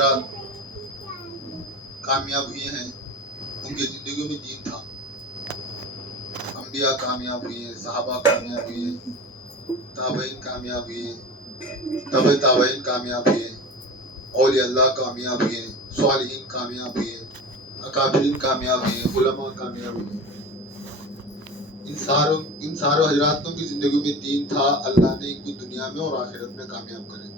حضرات کامیاب ہوئے ہیں ان کی زندگیوں میں دین تھا. انبیاء کامیاب ہوئے ہیں, صحابہ کامیاب ہوئے ہیں, تابعین کامیاب ہوئے ہیں, تبع تابعین کامیاب ہوئے ہیں, اولیاء اللہ کامیاب ہوئے ہیں, صالحین کامیاب ہوئے ہیں, اکابرین کامیاب ہوئے ہیں, علماء کامیاب ہوئے ہیں. ان ساروں حضراتوں کی زندگی میں دین تھا. اللہ نے ان کو دنیا میں اور آخرت میں کامیاب کرے.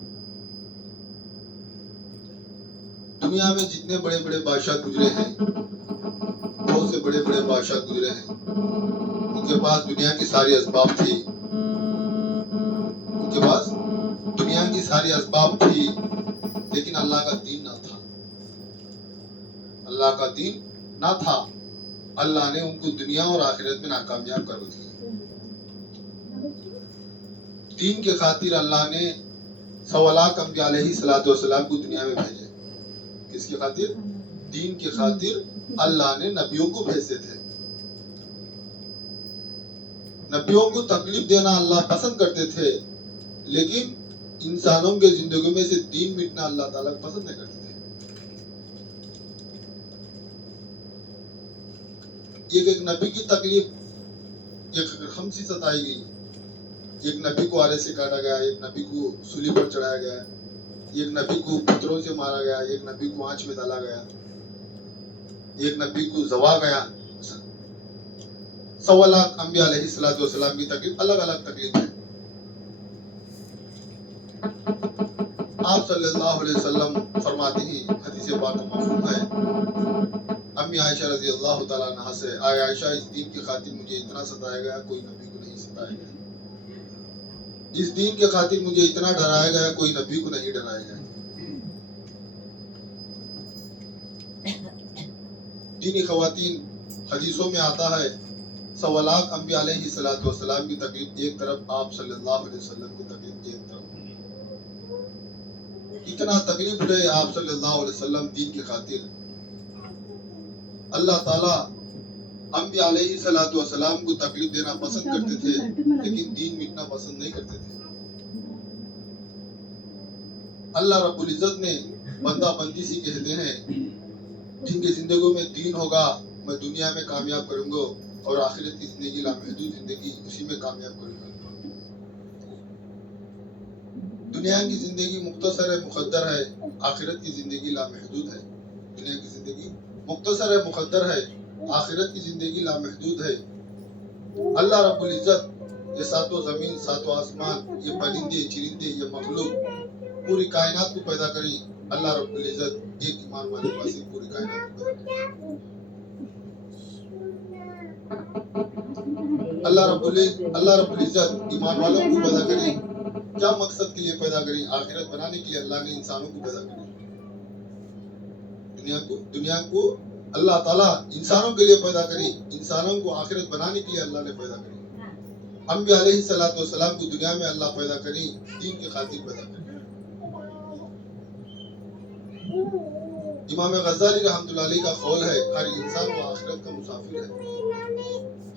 دنیا میں جتنے بڑے بڑے بادشاہ گزرے ہیں, بہت سے بڑے بڑے بادشاہ گزرے ہیں, ان کے پاس دنیا کی ساری اسباب تھی. ان کے پاس دنیا کی ساری اسباب تھی, لیکن اللہ کا دین نہ تھا. اللہ کا دین نہ تھا. اللہ نے ان کو دنیا اور آخرت میں ناکامیاب کر دیا. دین کے خاطر اللہ نے 1.25 لاکھ انبیاء علیہ السلام کو دنیا میں بھیجے. کس کی خاطر؟ دین کے خاطر اللہ نے نبیوں کو بھیجے تھے. نبیوں کو تکلیف دینا اللہ پسند کرتے تھے, لیکن انسانوں کے زندگی میں سے دین مٹنا اللہ تعالیٰ پسند نہیں کرتے تھے. ایک نبی کی تکلیف ایک ہم سے ستائی گئی. ایک نبی کو آرے سے کاٹا گیا, ایک نبی کو سولی پر چڑھایا گیا, ایک نبی کو پتھروں سے مارا گیا, ایک نبی کو آنچ میں ڈالا گیا, ایک نبی کو زوا گیا. 1.25 لاکھ انبیاء علیہ السلام کی تکلیف الگ الگ تکلیف ہے. آپ صلی اللہ علیہ وسلم فرماتے ہیں, حدیث پاک مفہوم ہے, امی عائشہ رضی اللہ تعالیٰ عنہا سے, آئے عائشہ اس دین کی خاطر مجھے اتنا ستایا گیا, کوئی نبی کو نہیں ستایا گیا. اس دین کے خاطر مجھے اتنا ڈرایا گیا, کوئی نبی کو نہیں ڈرایا گیا. دینی خواتین, حدیثوں میں آتا ہے 1.25 لاکھ انبیاء علیہ السلام کی تکلیف ایک طرف, آپ صلی اللہ علیہ وسلم کی تکلیف ایک طرف. اتنا تکلیف اٹھے آپ صلی اللہ علیہ وسلم دین کی خاطر. اللہ تعالیٰ انبیاء علیہ السلام کو تکلیف دینا پسند کرتے تھے, لیکن دین مٹنا پسند نہیں کرتے تھے. اللہ رب العزت نے بندہ بندی سے کہتے ہیں, جن کی زندگیوں میں دین ہوگا میں دنیا میں کامیاب کروں گا, اور آخرت کی زندگی لامحدود زندگی اسی میں کامیاب کروں گا. دنیا کی زندگی مختصر ہے, مقدر ہے, آخرت کی زندگی لامحدود ہے. دنیا کی زندگی مختصر ہے, مقدر ہے, آخرت کی زندگی لامحدود ہے. اللہ رب العزت یہ 7 زمین 7 آسمان, یہ پرندے چرندے, یہ مخلوق, پوری کائنات کو پیدا کری. اللہ رب العزت ایک ایمان والے پاس پوری کائنات کو پیدا کری. اللہ رب العزت ایمان والوں کو پیدا کری. کیا مقصد کے لیے پیدا کری؟ آخرت بنانے کے لیے اللہ نے انسانوں کو پیدا کری. دنیا کو اللہ تعالیٰ انسانوں کے لیے پیدا کری. انسانوں کو آخرت بنانے کے لیے اللہ نے پیدا کری. انبیاء علیہ السلام کو دنیا میں اللہ پیدا کری, دین کی خاطر پیدا کری. امام غزالی رحمۃ اللہ علیہ کا قول ہے, ہر انسان وہ آخرت کا مسافر ہے.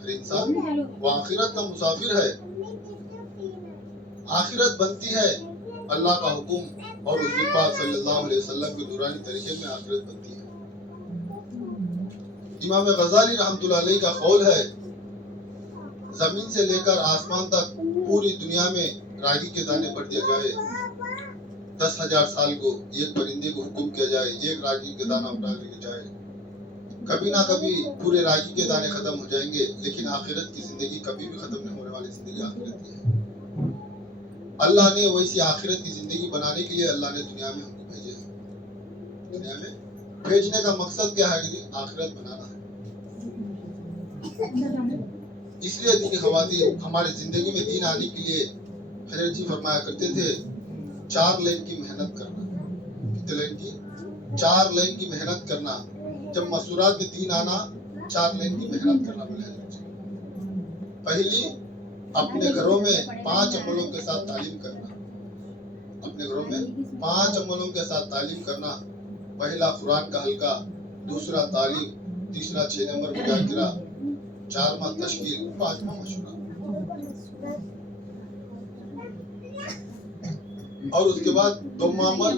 ہر انسان وہ آخرت کا مسافر ہے. آخرت بنتی ہے اللہ کا حکم اور حضور پاک صلی اللہ علیہ وسلم کے نورانی طریقے میں آخرت بنتی ہے. امام غزالی رحمۃ اللہ علیہ کا قول ہے, زمین سے لے کر آسمان تک پوری دنیا میں راگی کے دانے بڑھ دیا جائے, 10,000 سال کو ایک پرندے کو حکم کیا جائے ایک راگی کے دانہ اٹھا لے جائے, کبھی نہ کبھی پورے راگی کے دانے ختم ہو جائیں گے, لیکن آخرت کی زندگی کبھی بھی ختم نہیں ہونے والی زندگی آخرت کی ہے. اللہ نے ویسی آخرت کی زندگی بنانے کے لیے اللہ نے دنیا میں ہم کو بھیجے ہیں. دنیا میں بھیجنے کا مقصد کیا ہے؟ کہ آخرت بنانا ہے. اس لیے دینی خواتین ہماری زندگی میں دین آنے کے لیے حضرت جی فرمایا کرتے تھے, 4 لائن کی محنت کرنا. کتنے لائن کی؟ 4 لائن کی محنت کرنا. جب مسورات میں دین آنا, 4 لائن کی محنت کرنا بولے حضرت جی. پہلی, اپنے گھروں میں 5 عملوں کے ساتھ تعلیم کرنا. اپنے گھروں میں 5 عملوں کے ساتھ تعلیم کرنا. پہلا قرآن کا حلقہ, دوسرا تعلیم, تیسرا 6 نمبر مذاکرہ, 4واں تشکیل, 5واں مشورہ. اور اس کے بعد 2واں عمل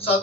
7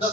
10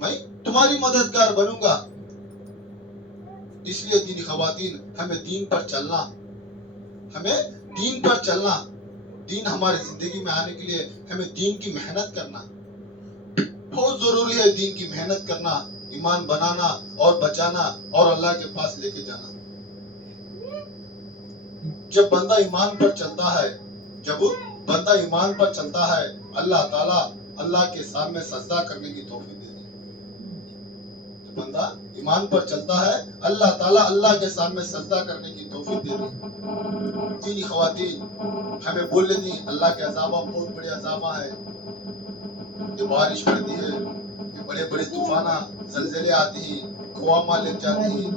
میں تمہاری مددگار بنوں گا. اس لیے دینی خواتین ہمیں دین پر چلنا، ہمیں دین پر چلنا، دین ہماری زندگی میں آنے کے لیے ہمیں دین کی محنت کرنا بہت ضروری ہے. دین کی محنت کرنا، ایمان بنانا اور بچانا اور اللہ کے پاس لے کے جانا. جب بندہ ایمان پر چلتا ہے، جب بندہ ایمان پر چلتا ہے، اللہ تعالیٰ اللہ کے سامنے سجدہ کرنے کی توفیق دیتے ہیں. جب بندہ ایمان پر چلتا ہے، اللہ تعالیٰ اللہ کے سامنے سجدہ کرنے کی توفیق دیتے ہیں. دینی خواتین ہمیں بول لیتی ہیں اللہ کے عذابہ بہت بڑے عذابہ ہے، یہ بارش پڑتی ہے، یہ بڑے بڑے طوفانہ زلزلے آتی ہیں، قوامہ لگ جاتی ہیں،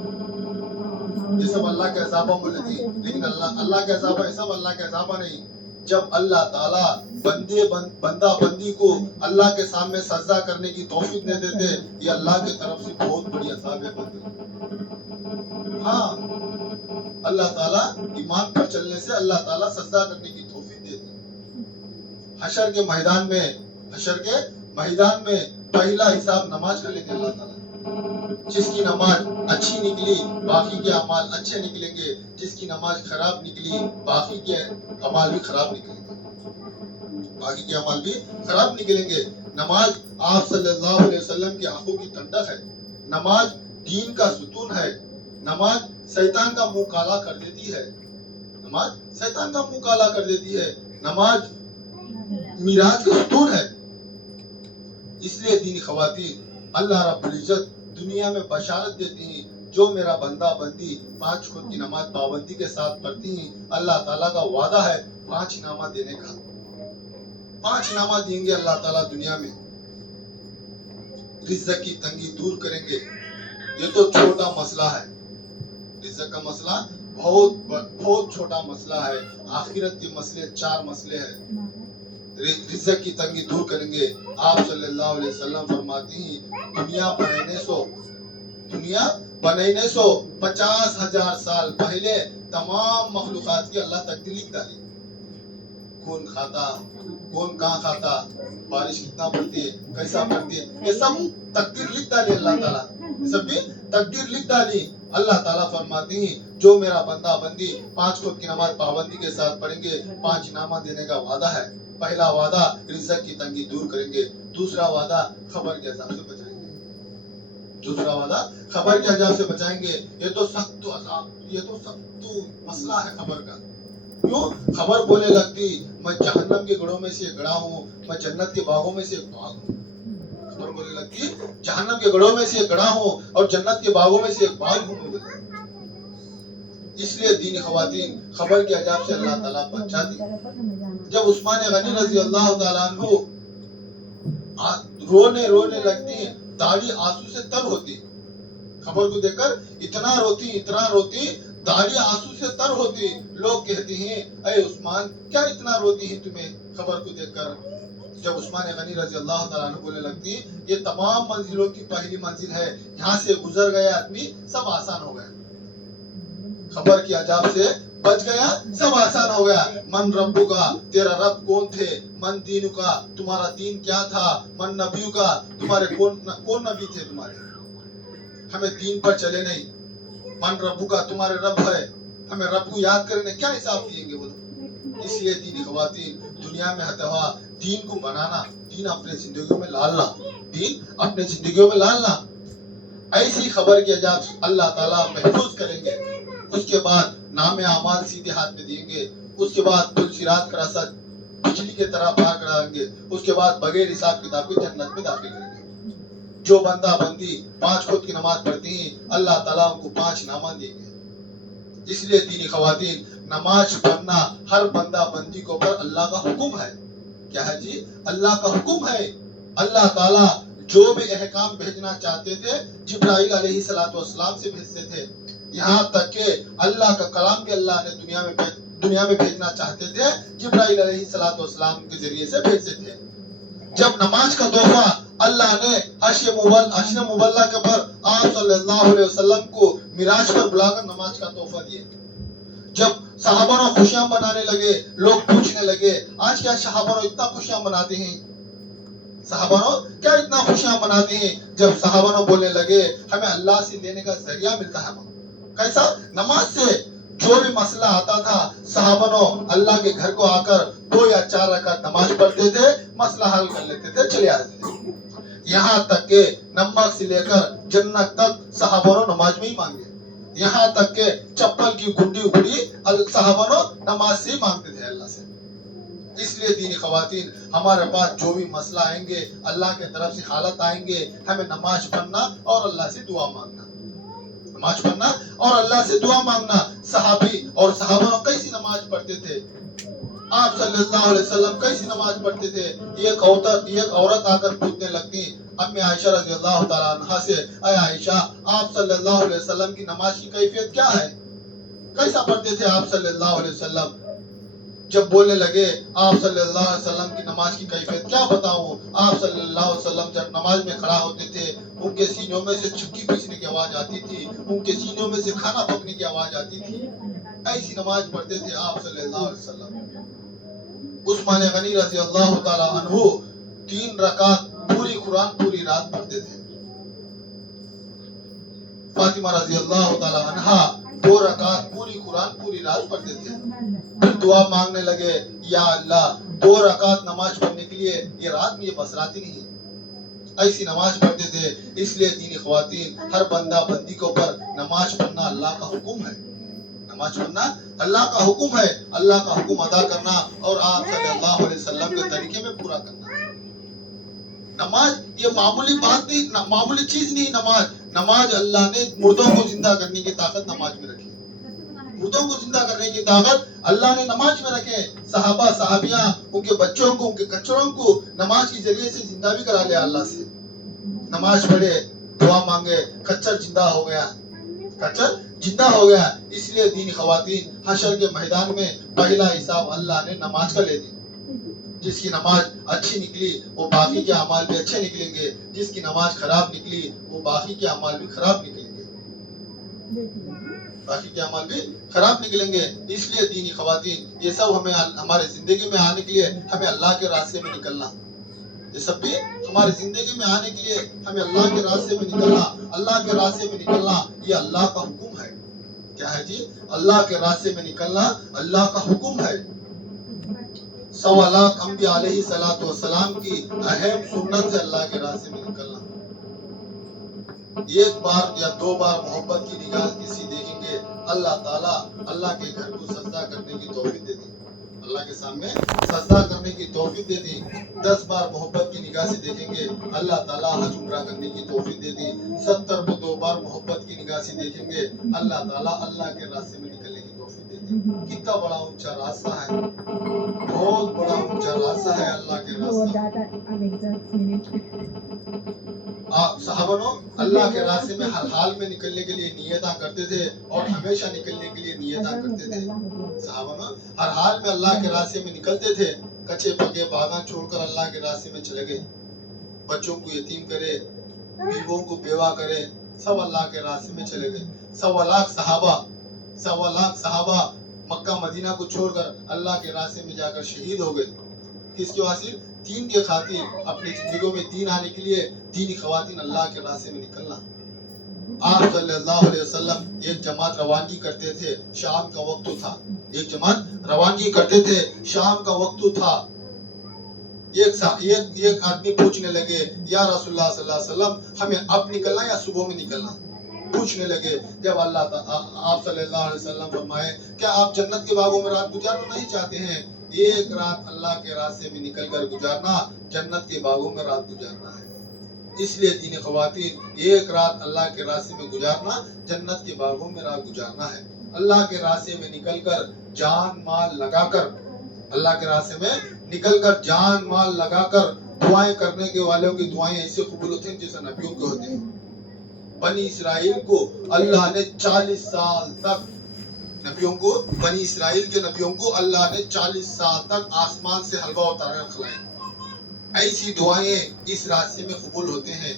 یہ سب اللہ کے عذابہ بول لیتی ہیں. لیکن اللہ کے عذابہ یہ سب اللہ کے عذابہ نہیں. جب اللہ تعالیٰ بندہ بندی کو اللہ کے سامنے سجدہ کرنے کی توفیق دے دیتے، یہ اللہ کی طرف سے بہت بڑی عذاب ہے بندے. ہاں، اللہ تعالیٰ ایمان پر چلنے سے اللہ تعالیٰ سجدہ کرنے کی توفیق دیتے. حشر کے میدان میں پہلا حساب نماز کا لیتے اللہ تعالیٰ. جس کی نماز اچھی نکلی باقی کے اعمال اچھے نکلیں گے، جس کی نماز خراب نکلی باقی کے اعمال بھی خراب نکلیں گے. نماز آپ صلی اللہ علیہ وسلم کی آنکھوں کی ٹھنڈک ہے. نماز دین کا ستون ہے. نماز شیطان کا منہ کالا کر دیتی ہے. نماز میراث کا ستون ہے. اس لیے دینی خواتین اللہ رب العزت دنیا میں بشارت دیتی ہیں، جو میرا بندہ بندی 5 وقت کی نماز پابندی کے ساتھ پڑھتی ہیں، اللہ تعالیٰ کا وعدہ ہے 5 انعامات دینے کا. 5 انعامات دیں گے اللہ تعالیٰ دنیا میں. رزق کی تنگی دور کریں گے. یہ تو چھوٹا مسئلہ ہے، رزق کا مسئلہ بہت چھوٹا مسئلہ ہے. آخرت کے مسئلے 4 مسئلے ہیں. رزق کی تنگی دور کریں گے. آپ صلی اللہ علیہ وسلم فرماتے ہیں دنیا بنانے سو 50,000 سال پہلے تمام مخلوقات کی اللہ تقدیر لکھ ڈالی. کون کھاتا، کون کہاں کھاتا، بارش کتنا پڑتی ہے، کیسا پڑتی ہے، یہ سب تقدیر لکھ ڈالی اللہ تعالیٰ. سب بھی تقدیر لکھ ڈالی. اللہ تعالیٰ فرماتے ہیں جو میرا بندہ بندی 5 وقت کی نماز پابندی کے ساتھ پڑھیں گے 5 انعامات دینے کا وعدہ ہے. پہلا وعدہ رزق کی تنگی دور کریں گے. دوسرا وعدہ خبر کے عذاب سے بچائیں گے. یہ تو سخت مسئلہ ہے خبر کا. کیوں خبر بولنے لگتی میں جہنم کے گڑھوں میں سے ایک گڑھا ہوں، میں جنت کے باغوں میں سے ایک باغ ہوں. خبر بولنے لگتی جہنم کے گڑھوں میں سے ایک گڑھا ہوں اور جنت کے باغوں میں سے ایک باغ ہوں. اس لیے دینی خواتین خبر کے عذاب سے اللہ تعالیٰ بچاتی. جب عثمان غنی رضی اللہ تعالیٰ عنہ رونے لگتی ہیں، داڑھی آنسو سے تر ہوتی. خبر کو دیکھ کر اتنا روتی داڑھی آنسو سے تر ہوتی. لوگ کہتے ہیں اے عثمان کیا اتنا روتی ہیں تمہیں خبر کو دیکھ کر. جب عثمان غنی رضی اللہ تعالیٰ عنہ بولنے لگتی یہ تمام منزلوں کی پہلی منزل ہے، یہاں سے گزر گیا آدمی سب آسان ہو گیا. خبر کی عذاب سے بچ گیا، سب آسان ہو گیا. من ربو کا، تیرا رب کون تھے، من دینو کا، تمہارا دین کیا تھا، من نبیو کا، تمہارے کون نبی تھے تمہارے. ہمیں دین پر چلے نہیں. من ربو کا، تمہارے رب ہے، ہمیں رب کو یاد کرنے کیا حساب دیں گے وہ. اس لیے دینی خواتین دنیا میں ہوا دین کو بنانا، دین اپنے زندگیوں میں ڈالنا. ایسی خبر کے عذاب اللہ تعالیٰ محفوظ کریں گے. اس کے بعد نام اعمال سیدھے ہاتھ میں دیں گے. اس کے بعد پل صراط کا راستہ بجلی کی طرح پار کرائیں گے. اس کے بعد بغیر حساب کتاب کے جنت میں داخل کریں گے. جو بندہ بندی 5 وقت کی نماز پڑھتی ہیں اللہ تعالیٰ ان کو 5 انعامات دیں گے. اس لیے دینی خواتین نماز پڑھنا ہر بندہ بندی کو پر اللہ کا حکم ہے. کیا ہے جی؟ اللہ کا حکم ہے. اللہ تعالیٰ جو بھی احکام بھیجنا چاہتے تھے جبرائیل علیہ السلام سے بھیجتے تھے. یہاں تک کہ اللہ کا کلام بھی اللہ نے دنیا میں بھیجنا چاہتے تھے جبرائیل علیہ السلام کے ذریعے سے بھیجتے تھے. جب نماز کا تحفہ اللہ نے عرش مبلغ کے پر آپ صلی اللہ علیہ وسلم کو معراج پر بلا کر نماز کا تحفہ دیا. جب صحابہ خوشیاں منانے لگے، لوگ پوچھنے لگے آج کیا صحابہ اتنا خوشیاں مناتے ہیں. صحابانوں کیا اتنا خوشیاں مناتے ہیں جب صحابانوں بولنے لگے ہمیں اللہ سے لینے کا ذریعہ ملتا ہے. کیسا؟ نماز سے جو بھی مسئلہ آتا تھا صحابانوں اللہ کے گھر کو آ کر 2 یا 4 رکعت نماز پڑھتے تھے, مسئلہ حل کر لیتے تھے, چلے آتے تھے. یہاں تک کہ نمک سے لے کر جنت تک صحابانوں نماز میں ہی مانگے. یہاں تک کہ چپل کی گنڈی اکھڑی صحابانوں نماز سے ہی مانگتے تھے اللہ سے. اس لیے دینی خواتین ہمارے پاس جو بھی مسئلہ آئیں گے, اللہ کے طرف سے حالت آئیں گے, ہمیں نماز پڑھنا اور اللہ سے دعا مانگنا. نماز پڑھنا اور اللہ سے دعا مانگنا. صحابی اور صحابہ کیسی نماز پڑھتے تھے, آپ صلی اللہ علیہ وسلم کیسی نماز پڑھتے تھے. ایک عورت آ کر پوچھنے لگتی امی عائشہ رضی اللہ تعالیٰ عنہا سے, اے عائشہ آپ صلی اللہ علیہ وسلم کی نماز کی کیفیت کیا ہے, کیسا پڑھتے تھے آپ صلی اللہ علیہ وسلم. جب بولنے لگے آپ صلی اللہ علیہ وسلم کی نماز کی کیفیت کیا بتاؤں, آپ صلی اللہ علیہ وسلم جب نماز میں کھڑا ہوتے تھے ان کے سینوں میں سے چکی پیسنے کی آواز آتی تھی, ان کے سینوں میں سے کھانا پکنے کی آواز آتی تھی. ایسی نماز پڑھتے تھے آپ صلی اللہ علیہ وسلم. عثمان غنی رضی اللہ تعالیٰ عنہ 3 رکعت پوری قرآن پوری رات پڑھتے تھے. فاطمہ رضی اللہ تعالیٰ عنہا 2 رکعت پوری قرآن پوری رات پڑھتے تھے. پھر دعا مانگنے لگے, یا اللہ 2 رکعت نماز پڑھنے کے لیے یہ رات مجھے بس رات ہی نہیں. ایسی نماز پڑھتے تھے. اس لیے دینی خواتین ہر بندہ بندی کے اوپر نماز پڑھنا اللہ کا حکم ہے. نماز پڑھنا اللہ کا حکم ہے. اللہ کا حکم ادا کرنا اور آپ صلی اللہ علیہ وسلم کے طریقے میں پورا کرنا. نماز یہ معمولی بات نہیں, معمولی چیز نہیں. نماز اللہ نے مردوں کو زندہ کرنے کی طاقت نماز میں رکھی. مردوں کو زندہ کرنے کی طاقت اللہ نے نماز میں رکھے. صحابہ صحابیاں ان کے بچوں کو, ان کے کچروں کو نماز کے ذریعے سے زندہ بھی کرا لیا اللہ سے. نماز پڑھے, دعا مانگے, کچر زندہ ہو گیا, کچر زندہ ہو گیا. اس لیے دینی خواتین حشر کے میدان میں پہلا حساب اللہ نے نماز کا لے دی. جس کی نماز اچھی نکلی وہ باقی کے اعمال بھی اچھے نکلیں گے, جس کی نماز خراب نکلی وہ باقی کے اعمال بھی خراب نکلیں گے, باقی کے اعمال بھی خراب نکلیں گے. اس لیے دینی خواتین یہ سب ہمیں ہمارے زندگی میں آنے کے لیے ہمیں اللہ کے راستے میں نکلنا, یہ سب بھی ہماری زندگی میں آنے کے لیے ہمیں اللہ کے راستے میں نکلنا. اللہ کے راستے میں نکلنا یہ اللہ کا حکم ہے. کیا ہے جی؟ اللہ کے راستے میں نکلنا اللہ کا حکم ہے. 1.25 لاکھ انبیاء علیہ الصلوۃ والسلام کی اہم سنت ہے اللہ کے راستے میں نکلنا. 1 بار یا 2 بار محبت کی نگاہ کسی دیکھیں گے, اللہ تعالیٰ اللہ کے گھر کو سجدہ کرنے کی توفیق دے دی, اللہ کے سامنے سجدہ کرنے کی توفیق دے دی. 10 بار محبت کی نگاہ سے دیکھیں گے, اللہ تعالیٰ حج عمرہ کرنے کی توفیق دے دی. 70 کو 2 بار محبت کی نگاہ سے دیکھیں گے, اللہ تعالیٰ اللہ کے راستے میں نکلنے کی توفیق دے دی. کتنا بڑا اونچا راستہ ہے, بہت بڑا اونچا راستہ ہے اللہ کے راستہ. آپ صحابہ اللہ کے راستے میں ہر حال میں نکلنے کے لیے نیتاں کرتے تھے اور ہمیشہ نکلنے کے لیے نیتاں کرتے تھے. صحابہ ہر حال میں اللہ کے راستے میں نکلتے تھے. کچے پکے باغاں چھوڑ کر اللہ کے راستے میں چلے گئے. بچوں کو یتیم کرے, بیووں کو بیوہ کرے, سب اللہ کے راستے میں چلے گئے. 1.25 لاکھ صحابہ مکہ مدینہ کو چھوڑ کر اللہ کے راستے میں جا کر شہید ہو گئے. کس کی واسطے؟ دین کے خاطر, اپنی زندگیوں میں دین آنے کے لیے دینی خواتین اللہ کے راستے میں نکلنا. آپ صلی اللہ علیہ وسلم ایک جماعت روانگی کرتے تھے, شام کا وقت تھا. ایک جماعت روانگی کرتے تھے, شام کا وقت تھا. ایک آدمی پوچھنے لگے, یا رسول اللہ صلی اللہ علیہ وسلم ہمیں اب نکلنا یا صبح میں نکلنا؟ پوچھنے لگے. جب آپ صلی اللہ علیہ وسلم فرمائے, کیا آپ جنت کے باغوں میں رات گزارنا نہیں چاہتے ہیں؟ ایک رات اللہ کے راستے میں نکل کر گزارنا جنت کے باغوں میں رات گزارنا ہے. اس لیے دینی خواتین ایک رات اللہ کے راستے میں گزارنا جنت کے باغوں میں رات گزارنا ہے. اللہ کے راستے میں نکل کر جان مال لگا کر, اللہ کے راستے میں نکل کر جان مال لگا کر دعائیں کرنے کے والوں کی دعائیں ایسے قبول ہوتی ہیں جیسے نبیوں کے ہوتے ہیں. بنی اسرائیل کو اللہ نے 40 سال تک بنی اسرائیل کے نبیوں کو اللہ نے 40 سال تک آسمان سے حلوہ اتار کر کھلائے. ایسی دعائیں اس راستے میں قبول ہوتے ہیں,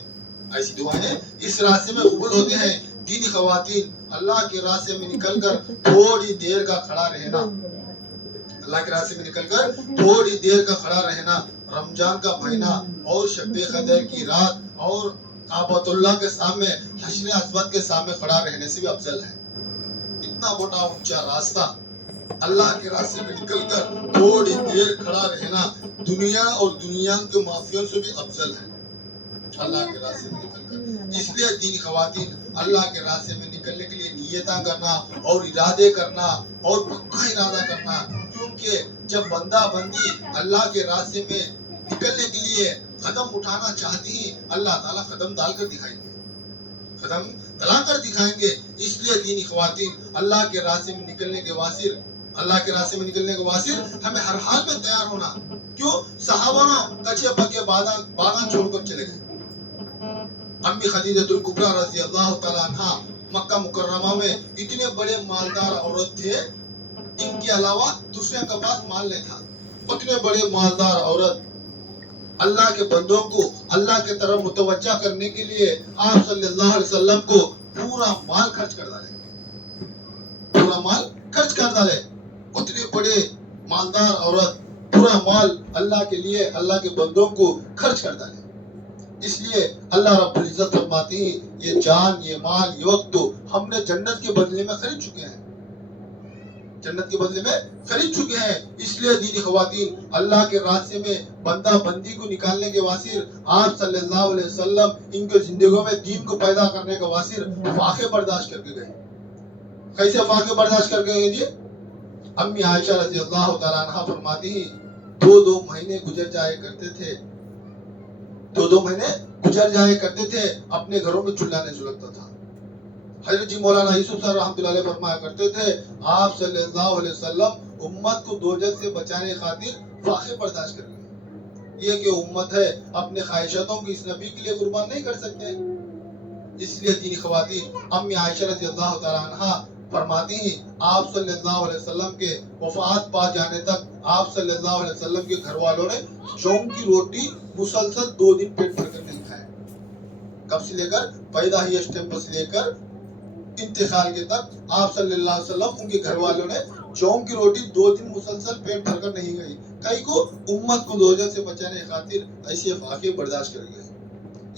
ایسی دعائیں اس راستے میں قبول ہوتے ہیں. دینی خواتین اللہ کے راستے میں نکل کر تھوڑی دیر کا کھڑا رہنا, اللہ کے راستے میں نکل کر تھوڑی دیر کا کھڑا رہنا رمضان کا مہینہ اور شب قدر کی رات اور کعبۃ اللہ کے سامنے حشر اسود کے سامنے کھڑا رہنے سے بھی افضل ہے. اتنا موٹا اونچا راستہ اللہ کے راستے میں نکل کر تھوڑی دیر کھڑا رہنا دنیا اور دنیا کے معافیوں سے بھی افضل ہے اللہ کے راستے میں نکل کر. اس لیے دینی خواتین اللہ کے راستے میں نکلنے کے لیے نیتاں کرنا اور ارادے کرنا اور پکا ارادہ کرنا، کیونکہ جب بندہ بندی اللہ کے راستے میں نکلنے کے لیے قدم اٹھانا چاہتی ہیں اللہ تعالیٰ قدم ڈال کر دکھائیں گے، قدم ڈلا کر دکھائیں گے. اس لیے دینی خواتین اللہ کے راستے میں نکلنے کے واسطے ہمیں ہر حال میں تیار ہونا. کیوں؟ صحابہ کچے پکے باغاں چھوڑ کر چلے گئے. امی خدیجہ الکبریٰ رضی اللہ تعالیٰ عنہ مکہ مکرمہ میں اتنے بڑے مالدار عورت تھے، ان کے علاوہ دوسرے کے پاس مال نہیں تھا. اتنے بڑے مالدار عورت اللہ کے بندوں کو اللہ کے طرف متوجہ کرنے کے لیے آپ صلی اللہ علیہ وسلم کو پورا مال خرچ کر ڈالے. اتنے بڑے مالدار عورت پورا مال اللہ کے لیے اللہ کے بندوں کو خرچ کر ڈالے. اس لیے اللہ رب العزت فرماتی ہیں یہ جان، یہ مال، یہ وقت تو ہم نے جنت کے بدلے میں خرید چکے ہیں. اس لیے دینی خواتین اللہ کے راستے میں بندہ بندی کو نکالنے کے واسطے آپ صلی اللہ علیہ وسلم ان کے زندگیوں میں دین کو پیدا کرنے کے واسطے فاقے برداشت کر کے گئے. کیسے فاقے برداشت کر کے گئے جی؟ امی عائشہ رضی اللہ تعالیٰ عنہ فرماتی ہیں 2 مہینے گزر جائے کرتے تھے اپنے گھروں میں چولہا نہیں جلتا تھا. حضرت جی مولانا یوسف صاحب رحمۃ اللہ علیہ فرمایا کرتے تھے آپ صلی اللہ علیہ وسلم امت کو دوزخ سے بچانے خاطر فاقے برداشت کر گئے. یہ کہ امت ہے اپنے خواہشاتوں کی اس نبی کے لیے قربان نہیں کر سکتے. اس لیے دینی خواتین امی عائشہ رضی اللہ تعالیٰ عنہ فرماتی ہیں آپ صلی اللہ علیہ وسلم کے وفات پا جانے تک آپ صلی اللہ علیہ وسلم کے گھر والوں نے جوں کی روٹی مسلسل 2 دن پیٹ بھر کر نہیں کھائے. کب سے لے کر پیدا ہی اسٹیپ سے لے کر انتقال کے تک آپ صلی اللہ علیہ وسلم ان کے گھر والوں نے جوں کی روٹی 2 دن مسلسل پیٹ بھر کر نہیں گئی. کئی کو امت کو دوزخ سے بچانے خاطر ایسے فاقے برداشت کر گئے.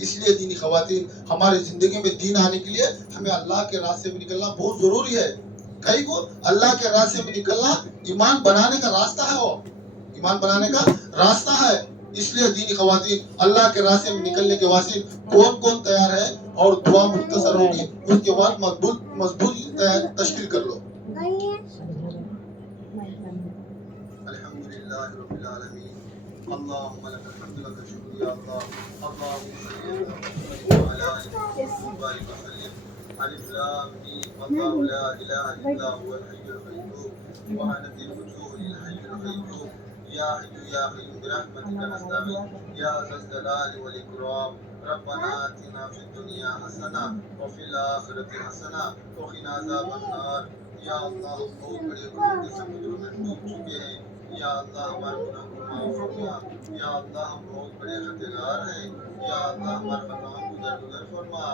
اس لیے دینی خواتین ہمارے زندگی میں دین آنے کے لیے ہمیں اللہ کے راستے میں نکلنا بہت ضروری ہے. کئی کو اللہ کے راستے میں نکلنا ایمان بنانے کا راستہ ہے، وہ ایمان بنانے کا راستہ ہے. اس لیے دینی خواتین اللہ کے راستے میں نکلنے کے واسطے کون تیار ہے اور دعا مختصر ہوگی، اس کے بعد مضبوط تشکیل کر لو. الحمدللہ رب العالمین، اللہم لک الحمد لک الشکر یا اللہ، اللہم صلی علی محمد وبارک وسلم. الف لام میم، اللہ لا الہ الا هو الحی القیوم وعنت الوجوہ للحی القیوم یا حی یا قیوم برحمتک نستغیث یا ذا الجلال والاکرام. ربنا آتنا فی الدنیا حسنہ وفی الآخرۃ حسنہ وقنا عذاب النار. یا اللہ ہم بہت بڑے گناہوں کے سمندروں میں ڈوب چکے ہیں، یا اللہ ہمارے گناہوں کو معاف فرما. یا اللہ ہم بہت بڑے خطاکار ہیں، یا اللہ ہمارے خطاؤں کو درگزر فرما.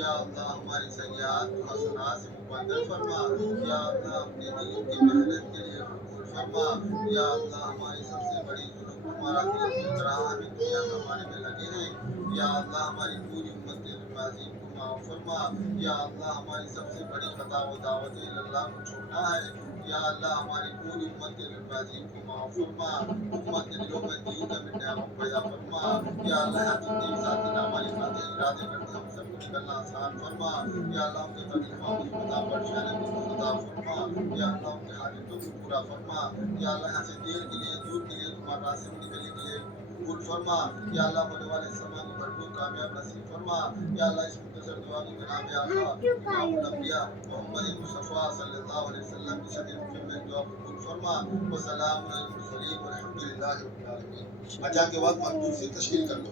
یا اللہ ہماری سیئات کو حسنات سے مبدل فرما. یا اللہ اپنے دین کی محنت کے لیے قبول فرما. یا اللہ ہماری سب سے بڑی ضرورت ہمارا دین کی طرح ہمیں دنیا کمانے میں لگے ہیں. یا اللہ ہماری پوری امت کے نمازی کو معاف فرما. یا اللہ ہماری سب سے بڑی خطا و دعوت اللہ کو چھوڑنا ہے. یا اللہ ہماری پوری امت کے نمازی کو معاف فرما. امت کے دلوں میں دین کا مٹنا پیدا فرما. یا اللہ حقیقی ذاتی ہماری ذاتی ارادے کرتے ہم سب کو نکلنا آسان فرما. یا اللہ ان کے تکلیفوں کو خدا پریشانی کو خدا فرما. یا اللہ ان کے حاجتوں کو پورا فرما. یا اللہ یہاں سے دیر کے لیے دور کے لیے تمہارے راستے میں نکلنے کے لیے قبول فرما. یا اللہ ہونے والے سما کو بھرپور کامیاب نصیب فرما. یا اللہ اس مختصر دعا کو جناب آقا امام الانبیاء محمد مصطفیٰ صلی اللہ علیہ وسلم کی شکل میں دعا قبول فرما. وسلام علی المرسلین والحمدللہ رب العالمین. اجا کے بعد مقبول سے تشکیل کر لو.